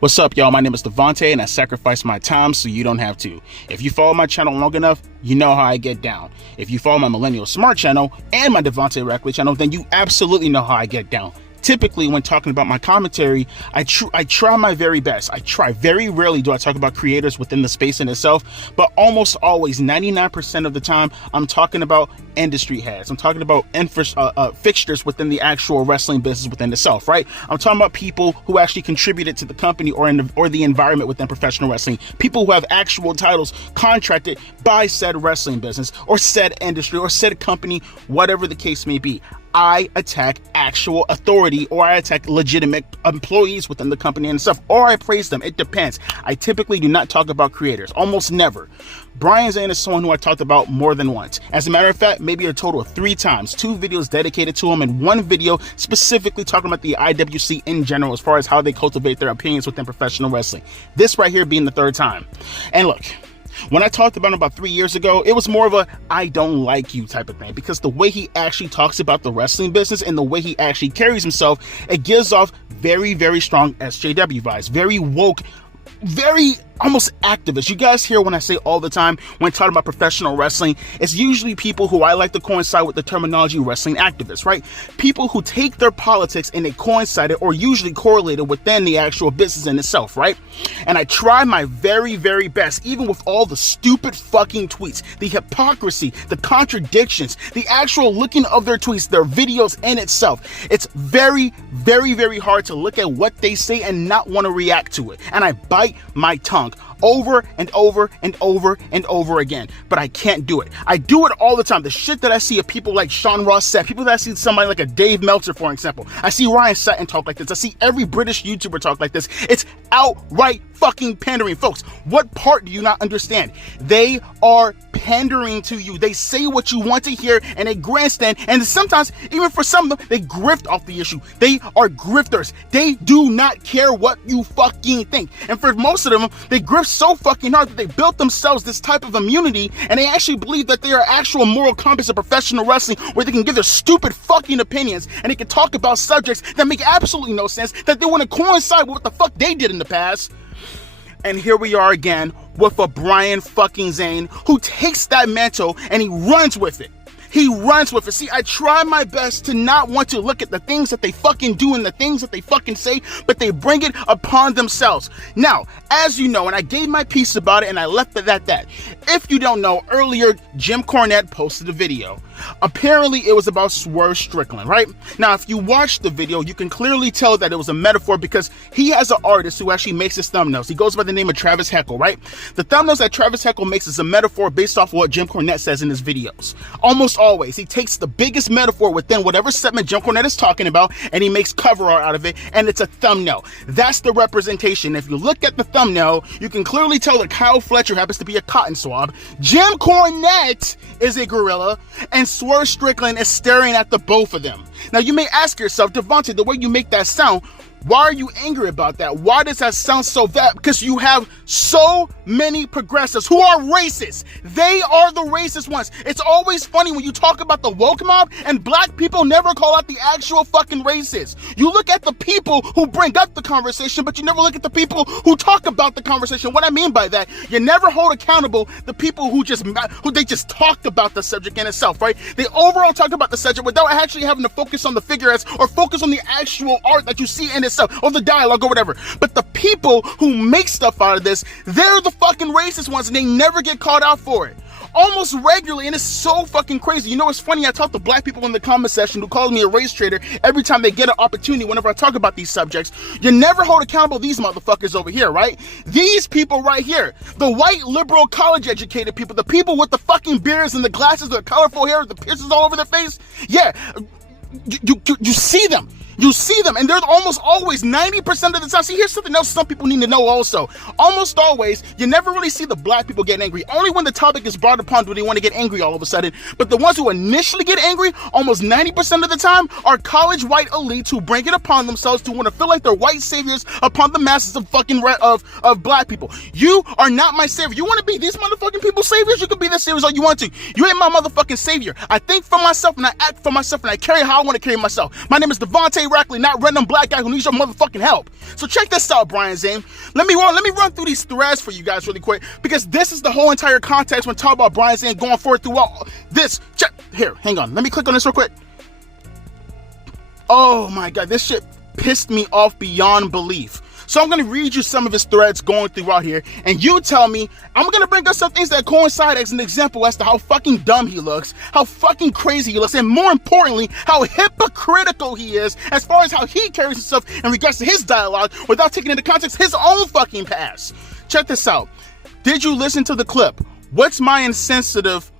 What's up, y'all? My name is Devontae, and I sacrifice my time so you don't have to. If you follow my channel long enough, you know how I get down. If you follow my Millennial Smart channel and my Devontae Reckless channel, then you absolutely know how I get down. Typically, when talking about my commentary, I try my very best. Very rarely do I talk about creators within the space in itself, but almost always, 99% of the time, I'm talking about industry heads. I'm talking about fixtures within the actual wrestling business within itself, right? I'm talking about people who actually contributed to the company or the environment within professional wrestling. People who have actual titles contracted by said wrestling business or said industry or said company, whatever the case may be. I attack actual authority, or I attack legitimate employees within the company and stuff, or I praise them. It depends. I typically do not talk about creators, almost never. Brian Zane is someone who I talked about more than once. As a matter of fact, maybe a total of 3 times. 2 videos dedicated to him and 1 video specifically talking about the IWC in general as far as how they cultivate their opinions within professional wrestling. This right here being the 3rd time. And look, when I talked about him about 3 years ago, it was more of a I don't like you type of thing, because the way he actually talks about the wrestling business and the way he actually carries himself, it gives off very, very strong SJW vibes, very woke, very almost activist. You guys hear when I say all the time when talking about professional wrestling, it's usually people who I like to coincide with the terminology wrestling activists, right? People who take their politics and they coincide it or usually correlated within the actual business in itself, right? And I try my very, very best, even with all the stupid fucking tweets, the hypocrisy, the contradictions, the actual looking of their tweets, their videos in itself. It's very, very, very hard to look at what they say and not want to react to it. And I bite my tongue over and over and over and over again, but I can't do it. I do it all the time. The shit that I see of people like Sean Ross Sapp, people that I see somebody like a Dave Meltzer, for example. I see Ryan Sutton talk like this. I see every British YouTuber talk like this. It's outright fucking pandering. Folks, what part do you not understand? They are pandering to you. They say what you want to hear and they grandstand, and sometimes, even for some of them, they grift off the issue. They are grifters. They do not care what you fucking think. And for most of them, they grift so fucking hard that they built themselves this type of immunity, and they actually believe that they are actual moral compass of professional wrestling, where they can give their stupid fucking opinions and they can talk about subjects that make absolutely no sense, that they want to coincide with what the fuck they did in the past. And here we are again with a Brian fucking Zane who takes that mantle and he runs with it. He runs with it. See, I try my best to not want to look at the things that they fucking do and the things that they fucking say, but they bring it upon themselves. Now, as you know, and I gave my piece about it and I left it at that. If you don't know, earlier, Jim Cornette posted a video. Apparently, it was about Swerve Strickland, right? Now, if you watch the video, you can clearly tell that it was a metaphor because he has an artist who actually makes his thumbnails. He goes by the name of Travis Heckle, right? The thumbnails that Travis Heckle makes is a metaphor based off of what Jim Cornette says in his videos. Almost always, he takes the biggest metaphor within whatever segment Jim Cornette is talking about, and he makes cover art out of it, and it's a thumbnail. That's the representation. If you look at the thumbnail, you can clearly tell that Kyle Fletcher happens to be a cotton swab, Jim Cornette is a gorilla, and Swerve Strickland is staring at the both of them. Now, you may ask yourself, Devontae, the way you make that sound, why are you angry about that? Why does that sound so bad? Because you have so many progressives who are racist. They are the racist ones. It's always funny when you talk about the woke mob and black people never call out the actual fucking racists. You look at the people who bring up the conversation, but you never look at the people who talk about the conversation. What I mean by that, you never hold accountable the people who just talked about the subject in itself, right? They overall talk about the subject without actually having to focus on the figureheads or focus on the actual art that you see in itself, or the dialogue or whatever. But the people who make stuff out of this, they're the fucking racist ones, and they never get called out for it. Almost regularly, and it's so fucking crazy. You know, it's funny, I talk to black people in the comment section who call me a race traitor every time they get an opportunity whenever I talk about these subjects. You never hold accountable these motherfuckers over here, right? These people right here, the white, liberal, college-educated people, the people with the fucking beards and the glasses, the colorful hair, the piercings all over their face, yeah, you see them. You see them, and they're almost always 90% of the time. See, here's something else some people need to know also. Almost always, you never really see the black people getting angry. Only when the topic is brought upon do they want to get angry all of a sudden. But the ones who initially get angry, almost 90% of the time, are college white elites who bring it upon themselves to want to feel like they're white saviors upon the masses of fucking of black people. You are not my savior. You want to be these motherfucking people's saviors? You can be their saviors all you want to. You ain't my motherfucking savior. I think for myself and I act for myself and I carry how I want to carry myself. My name is Devontae directly, not random black guy who needs your motherfucking help. So check this out, Brian Zane. Let me run through these threads for you guys really quick, because this is the whole entire context when talking about Brian Zane going forward throughout this. Check here, hang on. Let me click on this real quick. Oh my God, this shit pissed me off beyond belief. So I'm going to read you some of his threads going throughout here, and you tell me, I'm going to bring up some things that coincide as an example as to how fucking dumb he looks, how fucking crazy he looks, and more importantly, how hypocritical he is as far as how he carries himself in regards to his dialogue without taking into context his own fucking past. Check this out. Did you listen to the clip? What's my incentive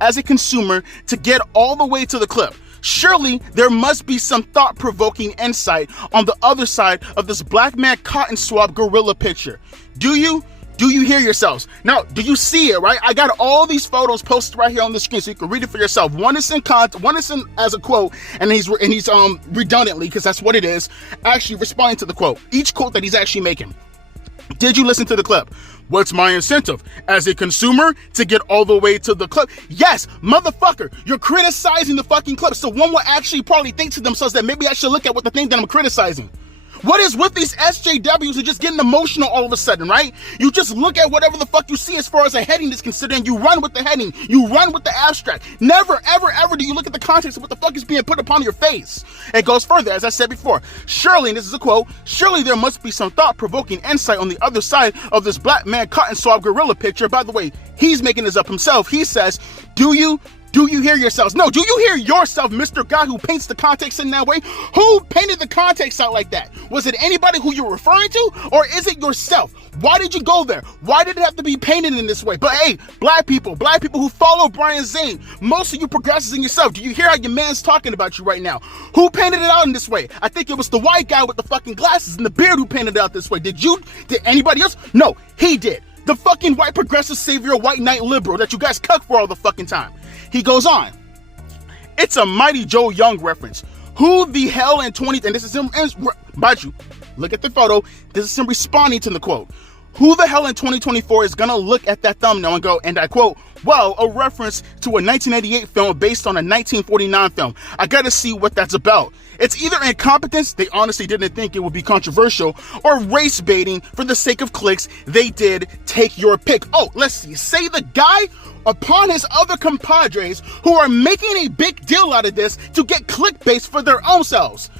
as a consumer to get all the way to the clip? Surely there must be some thought-provoking insight on the other side of this black man cotton swab gorilla picture. Do you hear yourselves? Now, do you see it, right? I got all these photos posted right here on the screen so you can read it for yourself. One is in as a quote, and he's redundantly, because that's what it is, actually responding to the quote. Each quote that he's actually making. Did you listen to the clip? What's my incentive as a consumer to get all the way to the clip? Yes, motherfucker, you're criticizing the fucking clip. So one will actually probably think to themselves that maybe I should look at what the thing that I'm criticizing. What is with these SJWs who just getting emotional all of a sudden, right? You just look at whatever the fuck you see as far as a heading is considered, and you run with the heading. You run with the abstract. Never, ever, ever do you look at the context of what the fuck is being put upon your face. It goes further, as I said before. Surely, and this is a quote, surely there must be some thought-provoking insight on the other side of this black man cotton swab gorilla picture. By the way, he's making this up himself. He says, do you hear yourselves? No, do you hear yourself, Mr. Guy who paints the context in that way? Who painted the context out like that? Was it anybody who you're referring to? Or is it yourself? Why did you go there? Why did it have to be painted in this way? But hey, black people who follow Brian Zane, most of you progressives in yourself, do you hear how your man's talking about you right now? Who painted it out in this way? I think it was the white guy with the fucking glasses and the beard who painted it out this way. Did anybody else? No, he did. The fucking white progressive savior, white knight liberal that you guys cuck for all the fucking time. He goes on. It's a Mighty Joe Young reference. Who the hell in 20... And this is him... Mind you, look at the photo. This is him responding to the quote. Who the hell in 2024 is going to look at that thumbnail and go, and I quote, well, a reference to a 1988 film based on a 1949 film. I got to see what that's about. It's either incompetence, they honestly didn't think it would be controversial, or race baiting for the sake of clicks. They did. Take your pick. Oh, let's see. Say the guy upon his other compadres who are making a big deal out of this to get clickbait for their own selves.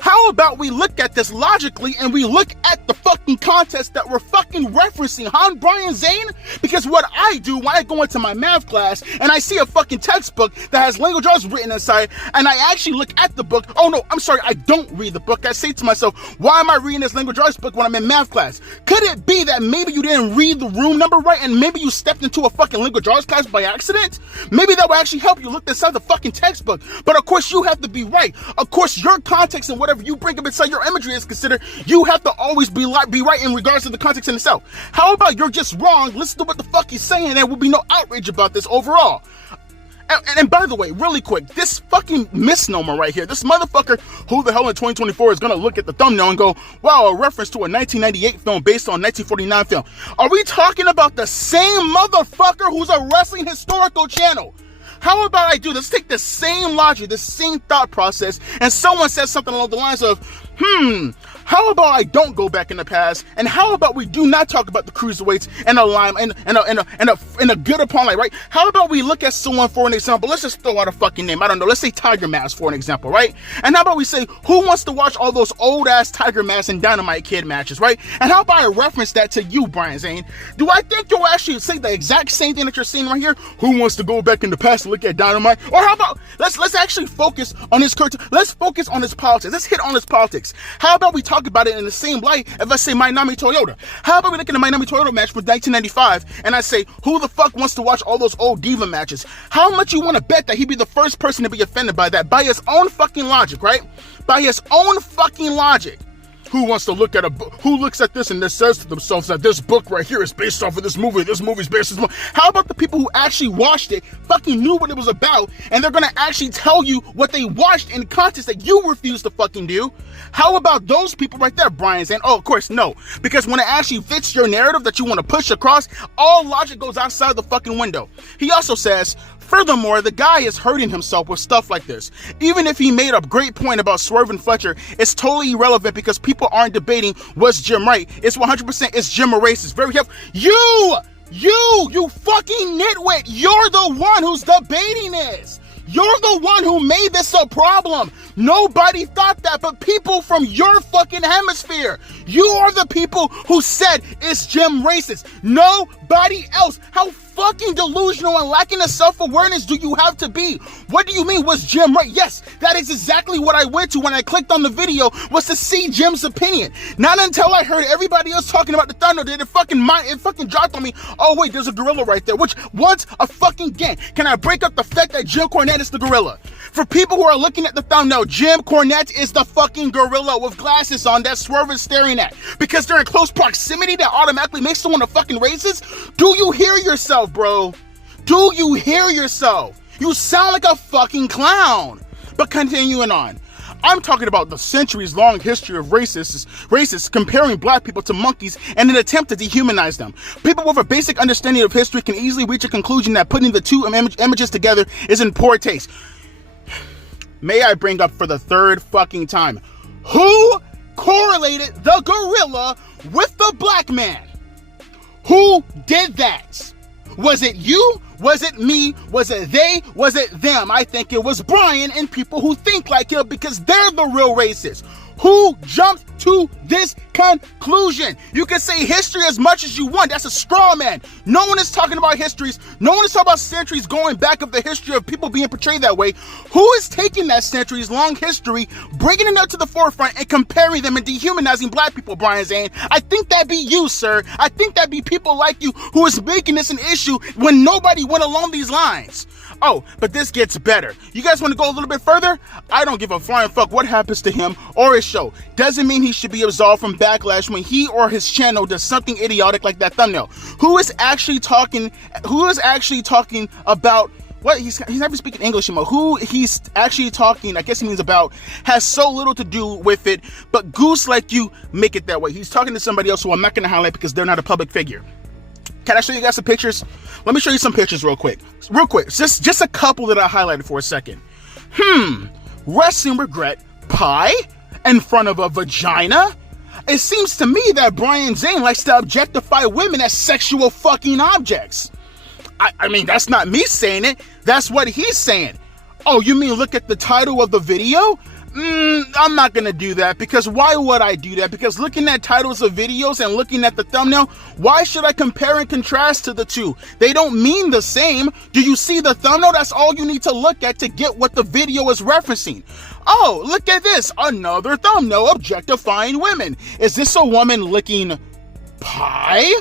How about we look at this logically and we look at the fucking context that we're fucking referencing, huh, Brian Zane? Because what I do when I go into my math class and I see a fucking textbook that has language arts written inside, and I actually look at the book, oh no, I'm sorry, I don't read the book. I say to myself, why am I reading this language arts book when I'm in math class? Could it be that maybe you didn't read the room number right and maybe you stepped into a fucking language arts class by accident? Maybe that will actually help you look inside the fucking textbook. But of course you have to be right. Of course your context and whatever you bring up inside your imagery is considered, you have to always be right in regards to the context in itself. How about you're just wrong, listen to what the fuck he's saying, and there will be no outrage about this overall. And by the way, really quick, this fucking misnomer right here, this motherfucker, who the hell in 2024 is gonna look at the thumbnail and go, wow, a reference to a 1998 film based on 1949 film. Are we talking about the same motherfucker who's a wrestling historical channel? How about I do this? Take the same logic, the same thought process, and someone says something along the lines of, how about I don't go back in the past, and how about we do not talk about the cruiserweights and a line and a good upon light, right? How about we look at someone for an example? Let's just throw out a fucking name. I don't know. Let's say Tiger Mask for an example, right? And how about we say, who wants to watch all those old ass Tiger Mask and Dynamite Kid matches, right? And how about I reference that to you, Brian Zane? Do I think you'll actually say the exact same thing that you're saying right here? Who wants to go back in the past and look at Dynamite? Or how about let's actually focus on his character. Let's focus on his politics. Let's hit on his politics. How about we talk about it in the same light if I say Minami Toyota? How about we look at the Minami Toyota match from 1995 and I say, who the fuck wants to watch all those old diva matches? How much you want to bet that he'd be the first person to be offended by that? By his own fucking logic, right? By his own fucking logic. Who wants to look at a book? Who looks at this and this says to themselves that this book right here is based off of this movie. This movie's based on this movie. How about the people who actually watched it fucking knew what it was about, and they're gonna actually tell you what they watched in context that you refuse to fucking do. How about those people right there, Brian Zane? Oh, of course, no. Because when it actually fits your narrative that you want to push across, all logic goes outside the fucking window. He also says, furthermore, the guy is hurting himself with stuff like this. Even if he made a great point about Swerve and Fletcher, it's totally irrelevant because people aren't debating was Jim right. It's 100% is Jim a racist. Very helpful. You fucking nitwit. You're the one who's debating this. You're the one who made this a problem. Nobody thought that, but people from your fucking hemisphere. You are the people who said it's Jim racist. Nobody else. How fucking delusional and lacking of self-awareness do you have to be? What do you mean, was Jim right? Yes, that is exactly what I went to when I clicked on the video, was to see Jim's opinion. Not until I heard everybody else talking about the thunder did it fucking dropped on me. Oh wait, there's a gorilla right there, which once again, can I break up the fact that Jim Cornette is the gorilla? For people who are looking at the thumbnail, Jim Cornette is the fucking gorilla with glasses on that Swerve is staring at. Because they're in close proximity, that automatically makes someone a fucking racist? Do you hear yourself, bro? Do you hear yourself? You sound like a fucking clown. But continuing on, I'm talking about the centuries-long history of racists comparing black people to monkeys in an attempt to dehumanize them. People with a basic understanding of history can easily reach a conclusion that putting the two images together is in poor taste. May I bring up for the third fucking time, who correlated the gorilla with the black man? Who did that? Was it you? Was it me? Was it they? Was it them? I think it was Brian and people who think like him because they're the real racists. Who jumped to this conclusion? You can say history as much as you want. That's a straw man. No one is talking about histories. No one is talking about centuries going back of the history of people being portrayed that way. Who is taking that centuries long history, bringing it up to the forefront and comparing them and dehumanizing black people, Brian Zane? I think that'd be you, sir. I think that'd be people like you who is making this an issue when nobody went along these lines. Oh, but this gets better. You guys want to go a little bit further? I don't give a flying fuck what happens to him or his show. Doesn't mean he should be absolved from backlash when he or his channel does something idiotic like that thumbnail. Who is actually talking about what he's never speaking English anymore. Who he's actually talking, I guess he means about, has so little to do with it, but goose like you make it that way. He's talking to somebody else who I'm not going to highlight because they're not a public figure. Can I show you guys some pictures? Let me show you some pictures real quick. Just a couple that I highlighted for a second. Wrestling regret pie in front of a vagina? It seems to me that Brian Zane likes to objectify women as sexual fucking objects. I mean, that's not me saying it. That's what he's saying. Oh, you mean look at the title of the video? I'm not gonna do that, because why would I do that? Because looking at titles of videos and looking at the thumbnail, why should I compare and contrast to the two? They don't mean the same. Do you see the thumbnail? That's all you need to look at to get what the video is referencing. Oh, look at this, another thumbnail objectifying women. Is this a woman licking pie?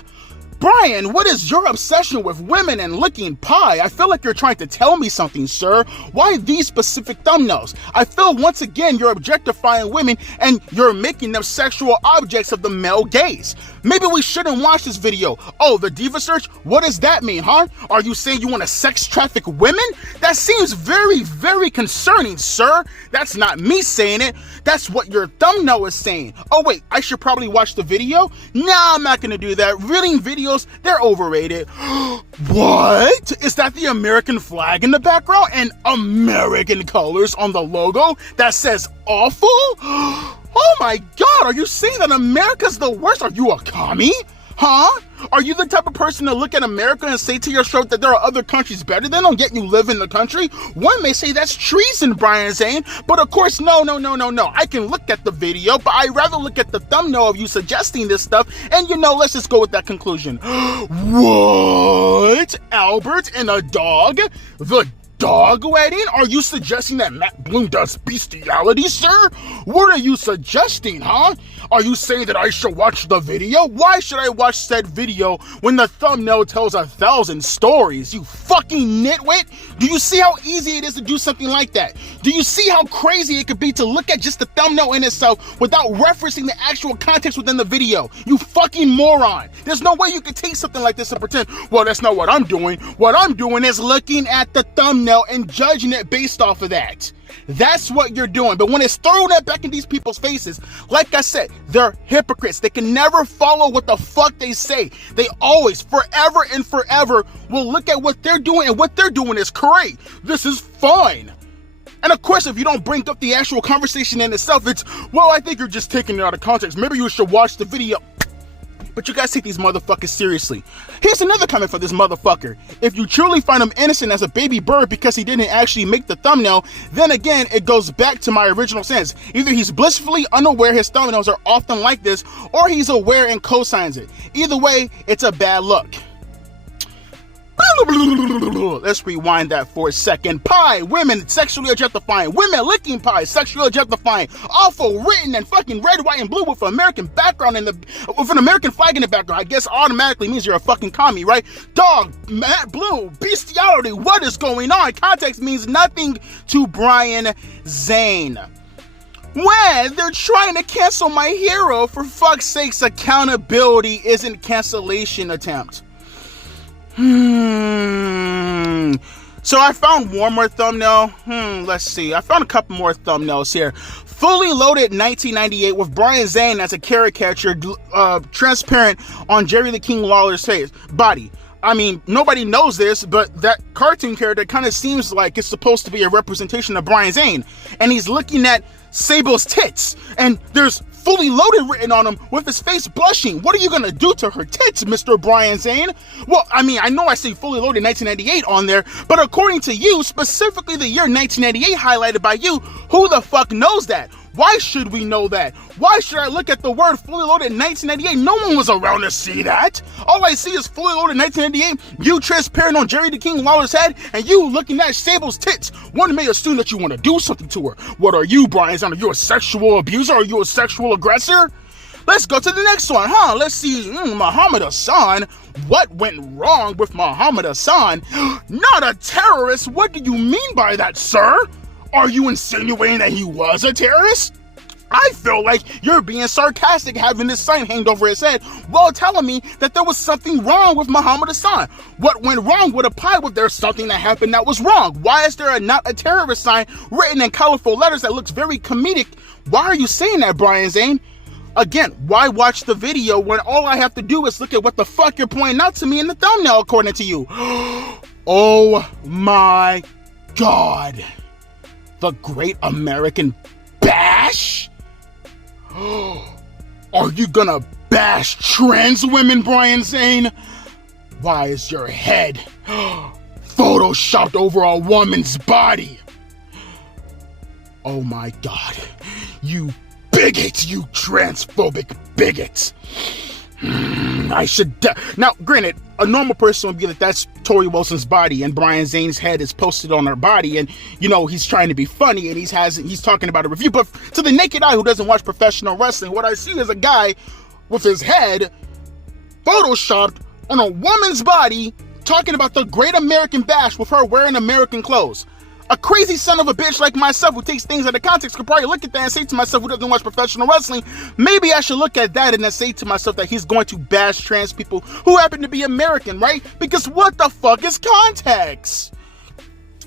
Brian, what is your obsession with women and licking pie? I feel like you're trying to tell me something, sir. Why these specific thumbnails? I feel once again you're objectifying women and you're making them sexual objects of the male gaze. Maybe we shouldn't watch this video. Oh, the diva search? What does that mean, huh? Are you saying you want to sex traffic women? That seems very, very concerning, sir. That's not me saying it. That's what your thumbnail is saying. Oh wait, I should probably watch the video? Nah, I'm not gonna do that. Reading videos, they're overrated. What? Is that the American flag in the background and American colors on the logo that says awful? Oh my God, are you saying that America's the worst? Are you a commie? Huh? Are you the type of person to look at America and say to yourself that there are other countries better than them, yet you live in the country? One may say that's treason, Brian Zane, but of course, no. I can look at the video, but I'd rather look at the thumbnail of you suggesting this stuff, and let's just go with that conclusion. What? Albert and a dog? The dog wedding? Are you suggesting that Matt Bloom does bestiality, sir? What are you suggesting, huh? Are you saying that I should watch the video? Why should I watch said video when the thumbnail tells 1,000 stories? You fucking nitwit! Do you see how easy it is to do something like that? Do you see how crazy it could be to look at just the thumbnail in itself without referencing the actual context within the video? You fucking moron! There's no way you can take something like this and pretend, well, that's not what I'm doing. What I'm doing is looking at the thumbnail and judging it based off of that. That's what you're doing. But when it's thrown that back in these people's faces, like I said, they're hypocrites. They can never follow what the fuck they say. They always, forever and forever, will look at what they're doing, and what they're doing is great. This is fine. And of course, if you don't bring up the actual conversation in itself, it's, well, I think you're just taking it out of context. Maybe you should watch the video. But you guys take these motherfuckers seriously. Here's another comment for this motherfucker. If you truly find him innocent as a baby bird because he didn't actually make the thumbnail, then again, it goes back to my original sense. Either he's blissfully unaware his thumbnails are often like this, or he's aware and co-signs it. Either way, it's a bad look. Let's rewind that for a second. Pie, women sexually objectifying, women licking pie, sexually objectifying, awful, written and fucking red, white, and blue with an American background with an American flag in the background. I guess automatically means you're a fucking commie, right? Dog, matte blue, bestiality, what is going on? Context means nothing to Brian Zane. When they're trying to cancel my hero, for fuck's sakes, accountability isn't cancellation attempt. So I found one more thumbnail. Let's see. I found a couple more thumbnails here. Fully loaded 1998 with Brian Zayn as a caricature, transparent on Jerry the King Lawler's face, body. I mean, nobody knows this, but that cartoon character kind of seems like it's supposed to be a representation of Brian Zayn. And he's looking at Sable's tits, and there's fully loaded written on him with his face blushing. What are you gonna do to her tits, Mr. Brian Zane? Well, I mean, I know I say fully loaded 1998 on there, but according to you, specifically the year 1998 highlighted by you, who the fuck knows that? Why should we know that? Why should I look at the word fully loaded 1998? No one was around to see that. All I see is fully loaded 1998, you transparent on Jerry the King Lawler's head, and you looking at Sable's tits. One may assume that you want to do something to her. What are you, Brian? Are you a sexual abuser? Are you a sexual aggressor? Let's go to the next one, huh? Let's see, Muhammad Hassan. What went wrong with Muhammad Hassan? Not a terrorist? What do you mean by that, sir? Are you insinuating that he was a terrorist? I feel like you're being sarcastic having this sign hanged over his head while telling me that there was something wrong with Muhammad Hassan. What went wrong with a pie? Was there something that happened that was wrong? Why is there not a terrorist sign written in colorful letters that looks very comedic? Why are you saying that, Brian Zane? Again, why watch the video when all I have to do is look at what the fuck you're pointing out to me in the thumbnail, according to you? Oh my God. The Great American Bash? Are you gonna bash trans women, Brian Zane? Why is your head photoshopped over a woman's body? Oh my God. You bigot, you transphobic bigot. I should now, granted, a normal person would be like, that's Tori Wilson's body and Brian Zane's head is posted on her body, and you know he's trying to be funny and he's talking about a review. But to the naked eye who doesn't watch professional wrestling, what I see is a guy with his head photoshopped on a woman's body talking about the Great American Bash with her wearing American clothes. A crazy son of a bitch like myself who takes things out of context could probably look at that and say to myself, who doesn't watch professional wrestling, maybe I should look at that and then say to myself that he's going to bash trans people who happen to be American, right? Because what the fuck is context?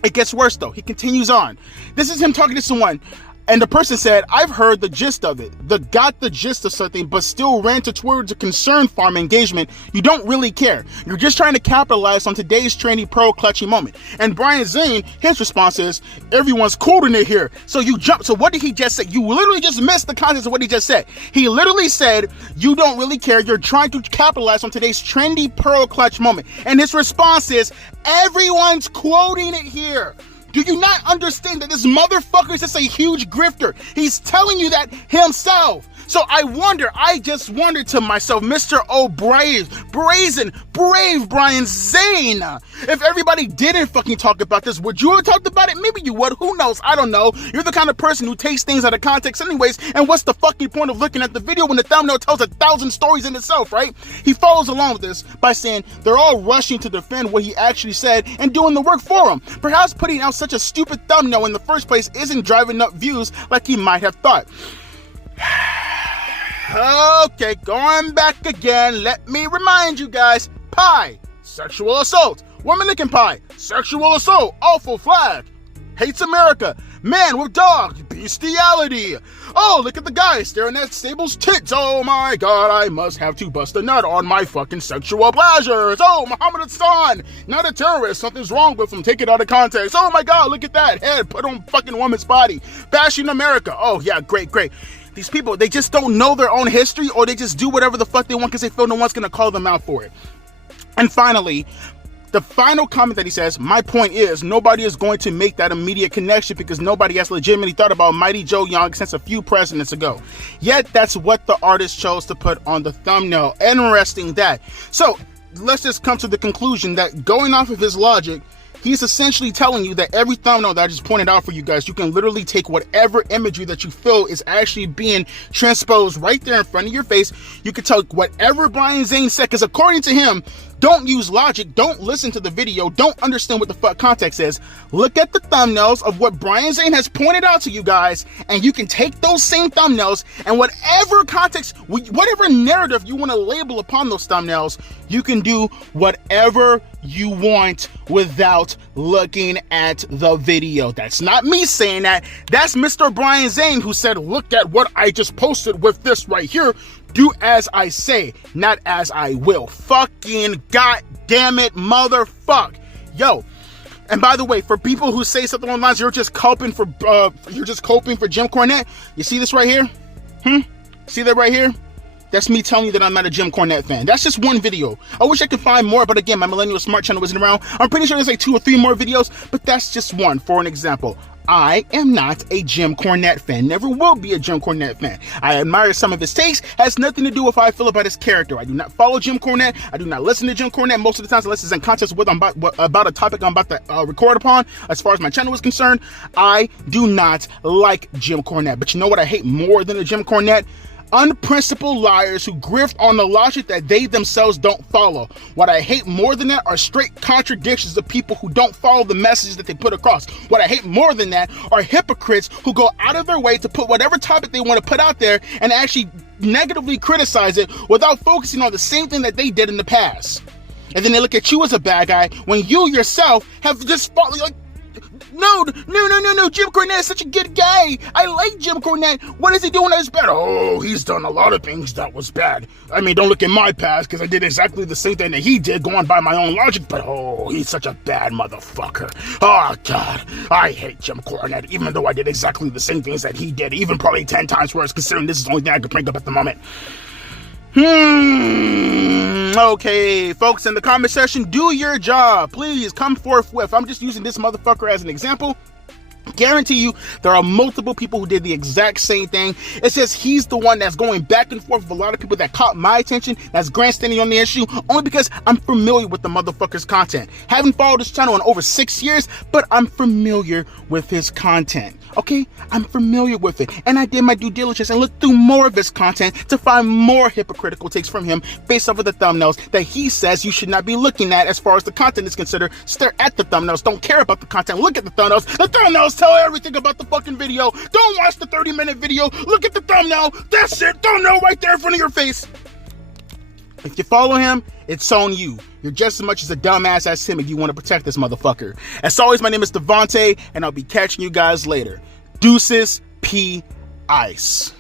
It gets worse though. He continues on. This is him talking to someone. And the person said, I've heard the gist of it. Got the gist of something, but still ranted towards a concerned farm engagement. You don't really care. You're just trying to capitalize on today's trendy pro-clutchy moment. And Brian Zane, his response is, everyone's quoting it here. So you jump. So what did he just say? You literally just missed the context of what he just said. He literally said, you don't really care. You're trying to capitalize on today's trendy pro-clutch moment. And his response is, everyone's quoting it here. Do you not understand that this motherfucker is just a huge grifter? He's telling you that himself. So I just wonder to myself, Mr. Brazen, brave Brian Zane, if everybody didn't fucking talk about this, would you have talked about it? Maybe you would, who knows, I don't know. You're the kind of person who takes things out of context anyways, and what's the fucking point of looking at the video when the thumbnail tells 1,000 stories in itself, right? He follows along with this by saying they're all rushing to defend what he actually said and doing the work for him. Perhaps putting out such a stupid thumbnail in the first place isn't driving up views like he might have thought. Okay, going back again, let me remind you guys, pie, sexual assault, woman licking pie, sexual assault, awful flag, hates America, man with dog, bestiality. Oh, look at the guy staring at Sable's tits. Oh my god, I must have to bust a nut on my fucking sexual pleasures. Oh, Muhammad Hassan, not a terrorist, something's wrong with him, take it out of context. Oh my god, look at that head put on fucking woman's body, bashing America. Oh yeah, great. These people, they just don't know their own history, or they just do whatever the fuck they want because they feel no one's gonna call them out for it. And finally, the final comment that he says, my point is, nobody is going to make that immediate connection because nobody has legitimately thought about Mighty Joe Young since a few presidents ago. Yet, that's what the artist chose to put on the thumbnail. Interesting that. So, let's just come to the conclusion that going off of his logic, he's essentially telling you that every thumbnail that I just pointed out for you guys, you can literally take whatever imagery that you feel is actually being transposed right there in front of your face. You can take whatever Brian Zane said, because according to him, don't use logic, don't listen to the video, don't understand what the fuck context is. Look at the thumbnails of what Brian Zane has pointed out to you guys, and you can take those same thumbnails and whatever context, whatever narrative you want to label upon those thumbnails, you can do whatever you want without looking at the video. That's not me saying that. That's Mr. Brian Zane who said, look at what I just posted with this right here. Do as I say, not as I will. Fucking goddamn it, motherfuck. Yo, and by the way, for people who say something online, you're just coping for Jim Cornette. You see this right here? See that right here? That's me telling you that I'm not a Jim Cornette fan. That's just one video. I wish I could find more, but again, my Millennial Smart channel isn't around. I'm pretty sure there's like 2 or 3 more videos, but that's just one for an example. I am not a Jim Cornette fan, never will be a Jim Cornette fan. I admire some of his takes, has nothing to do with how I feel about his character. I do not follow Jim Cornette, I do not listen to Jim Cornette most of the times unless it's in context with about a topic I'm about to record upon. As far as my channel is concerned, I do not like Jim Cornette. But you know what I hate more than a Jim Cornette? Unprincipled liars who grift on the logic that they themselves don't follow. What I hate more than that are straight contradictions of people who don't follow the messages that they put across. What I hate more than that are hypocrites who go out of their way to put whatever topic they want to put out there and actually negatively criticize it without focusing on the same thing that they did in the past. And then they look at you as a bad guy when you yourself have just fought, like, no, Jim Cornette is such a good guy. I like Jim Cornette. What is he doing that's bad? Oh, he's done a lot of things that was bad. I mean, don't look at my past because I did exactly the same thing that he did going by my own logic, but oh, he's such a bad motherfucker. Oh, God, I hate Jim Cornette, even though I did exactly the same things that he did, even probably 10 times worse, considering this is the only thing I could bring up at the moment. Okay, folks, in the comment section, do your job. Please come forthwith. I'm just using this motherfucker as an example. Guarantee you there are multiple people who did the exact same thing. It says he's the one that's going back and forth with a lot of people that caught my attention, that's grandstanding on the issue, only because I'm familiar with the motherfucker's content. Haven't followed his channel in over 6 years, but I'm familiar with his content. Okay, I'm familiar with it, and I did my due diligence and looked through more of his content to find more hypocritical takes from him based off of the thumbnails that he says you should not be looking at as far as the content is concerned. Stare at the thumbnails, don't care about the content, look at the thumbnails. The thumbnails tell everything about the fucking video. Don't watch the 30-minute video, look at the thumbnail, that's it, thumbnail right there in front of your face. If you follow him, it's on you. You're just as much as a dumbass as him if you want to protect this motherfucker. As always, my name is Devontae, and I'll be catching you guys later. Deuces, P. Ice.